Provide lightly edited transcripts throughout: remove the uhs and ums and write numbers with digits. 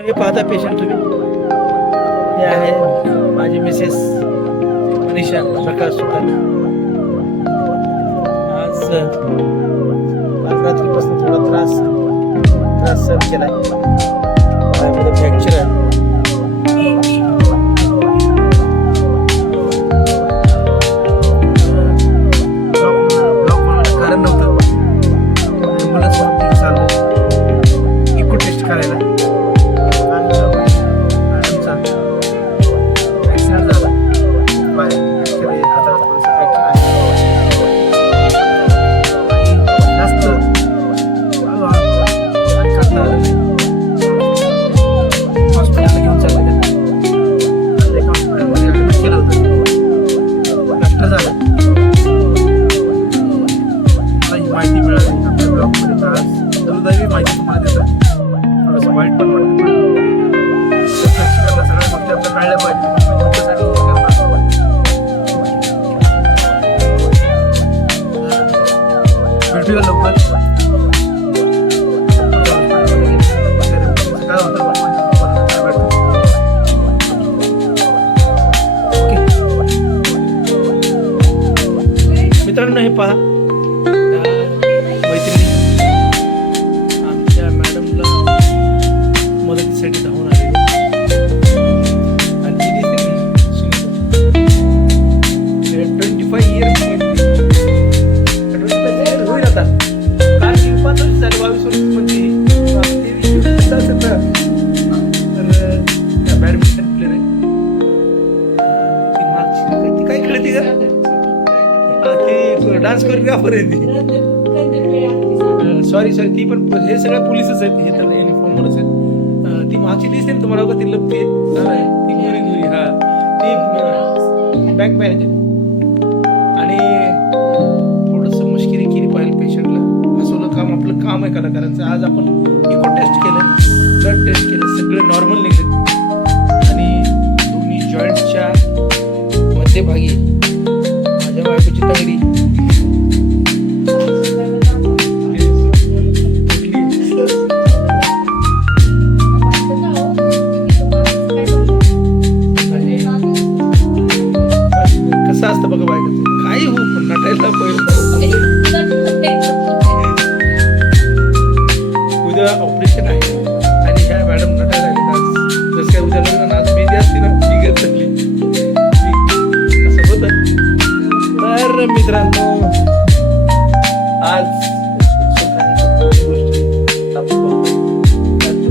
हे पाहता पेशंट तुम्ही, हे आहे माझी मिसेस मनीषा प्रकाश सुतार. आज रात्रीपासून थोडा त्रास सहन केलाय. पायामध्ये फ्रॅक्चर आहे. कारण नव्हतं. ॲम्ब्युलन्स चाललं इको टेस्ट करायला. माहिती मिळाली आपल्या ब्लॉगमध्ये. तर आज दुर्दैवी माहिती तुम्हाला देतात. थोडंसं वाईट पण वाटतं. सगळ्या गोष्टी आपल्या कळल्या पाहिजे. भेटूया लवकर. काय होतं मित्रांनो, हे पहा, मैत्रिणी आमच्या मॅडमला मदतीसाठी धावून आले. आणि ती दिसते 25 इयर्स होईल आता. कारण की 5 वर्ष झाले, 22 वर्ष म्हणजे तर बॅडमिंटन प्लेअर आहे. ती मागची ती काय खेळते का? ती डान्स कोरिओग्राफर आहे. ती सॉरी ती पण हे सगळ्या पोलिसच आहेत. हे तर युनिफॉर्मवरच आहेत. ती मागची दिसते ना तुम्हाला बघा, ती लपते. ती गोरी हा ती बँक मॅनेजर. आणि थोडंसं मस्करी केली पाहिजे पेशंटला. हसवलं काम आपलं काम आहे कलाकारांचं. आज आपण इको टेस्ट केलं, ब्लड टेस्ट केलं, सगळे नॉर्मल निघले. आणि दोन्ही जॉईंटच्या मध्यभागी माझ्या बायकोची तंगडी कसं असतं बघा बायकोचं. काही हो पण नटायला पहिलं. उद्या ऑपरेशन आहे आणि ह्या मॅडम नटायला लागले. जसं काय उद्या लग्न आज मेहंदी असते ना, ती घेत झाली असं होतं. तर मित्रांनो, आज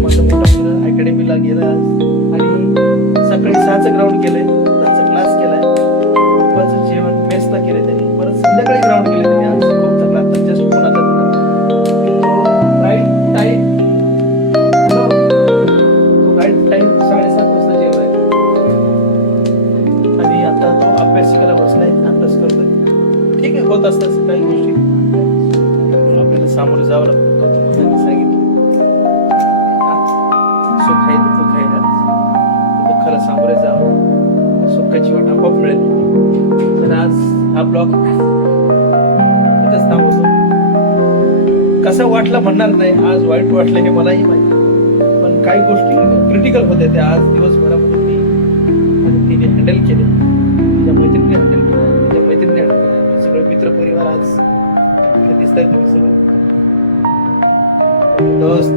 माझा मोठा मुलगा अकॅडमीला गेला आणि सकाळी 6चं ग्राउंड केलंय, 10चा क्लास केलाय, दुपारचं जेवण मेसला केलंय त्यांनी, परत संध्याकाळी ग्राउंड केलंय त्यांनी. आज खूप थकला. आता जस्ट फोन आता राईट टाइम 7:30 वाजता जेवलाय. आणि आता तो अभ्यासिकेला बसलाय, अभ्यास करतोय. ठीक आहे, होत असतात काही गोष्टी, आपल्याला सामोरे जावं लागतं. त्यांनी सांगितलं सुख आहे दुःख आहे, दुःखाला सामोरे जावं, सुखाची वाट आपोआप मिळेल. तर आज हा ब्लॉग इथंच थांबवतो. कसा वाटला म्हणणार नाही, आज वाईट वाटलं हे मलाही माहिती. पण काही गोष्टी क्रिटिकल होत्या त्या आज दिवसभरामध्ये तिने हँडल केले. तिच्या मैत्रिणीने हँडल केलं, तिच्या मैत्रिणीने हँडल केलं. सगळे मित्र परिवार आज दिसत आहे. तुम्ही सगळं दोस्त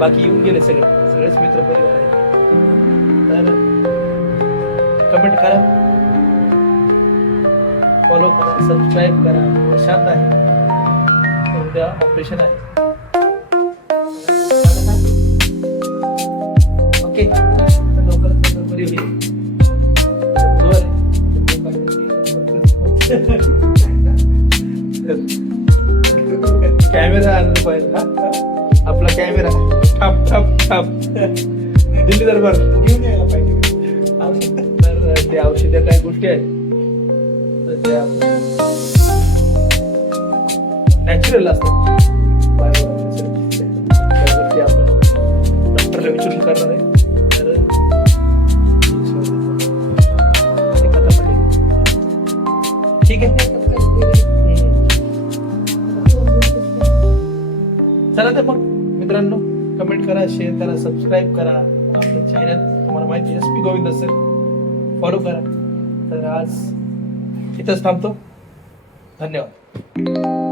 बाकी येऊन गेले, सगळेच मित्र परिवार आहेत. तर कमेंट करा, फॉलो करा, सबस्क्राईब करा. शांत आहे, उद्या ऑपरेशन आहे. ओके, लवकरच बरी होईल. कॅमेरा आणला पाहिजे. आपला कॅमेरा ठाप ठाप ठाप दिल्ली दरबार घेऊन यायला पाहिजे. तर ते औषध काही गोष्टी आहेत तर त्या नॅचरल असतात. त्या गोष्टी आपण डॉक्टरला विचारून करणार आहे. तर ठीक आहे. चला तर मग मित्रांनो कमेंट करा, शेअर करा, सबस्क्राईब करा आपलं चॅनल. तुम्हाला माहिती आहे SP गोविंद असेल, फॉलो करा. तर आज इथंच थांबतो. धन्यवाद.